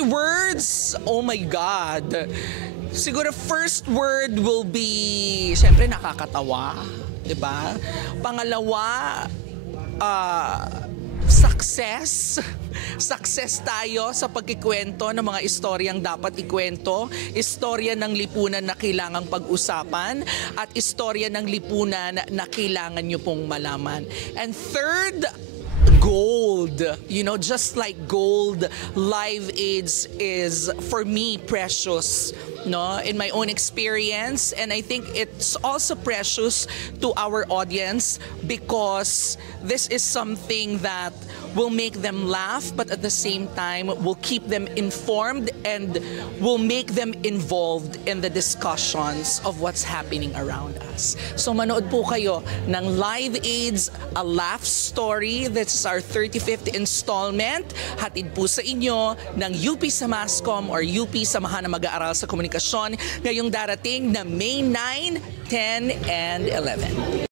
3 words? Oh my God. Siguro first word will be, syempre nakakatawa, di ba? Pangalawa, success. Success tayo sa pagkikwento ng mga istoryang dapat ikwento, istorya ng lipunan na kailangang pag-usapan, at istorya ng lipunan na kailangan nyo pong malaman. And third, gold. You know, just like gold, Live Aids is, for me, precious, no, in my own experience. And I think it's also precious to our audience because this is something that will make them laugh, but at the same time will keep them informed and will make them involved in the discussions of what's happening around us. So manood po kayo ng Live Aids, A Laugh Story. This is our 35th installment. Hatid po sa inyo ng UP Samascom or UP Samahan ng Mag-aaral sa Komunikasyon ngayong darating na May 9, 10, and 11.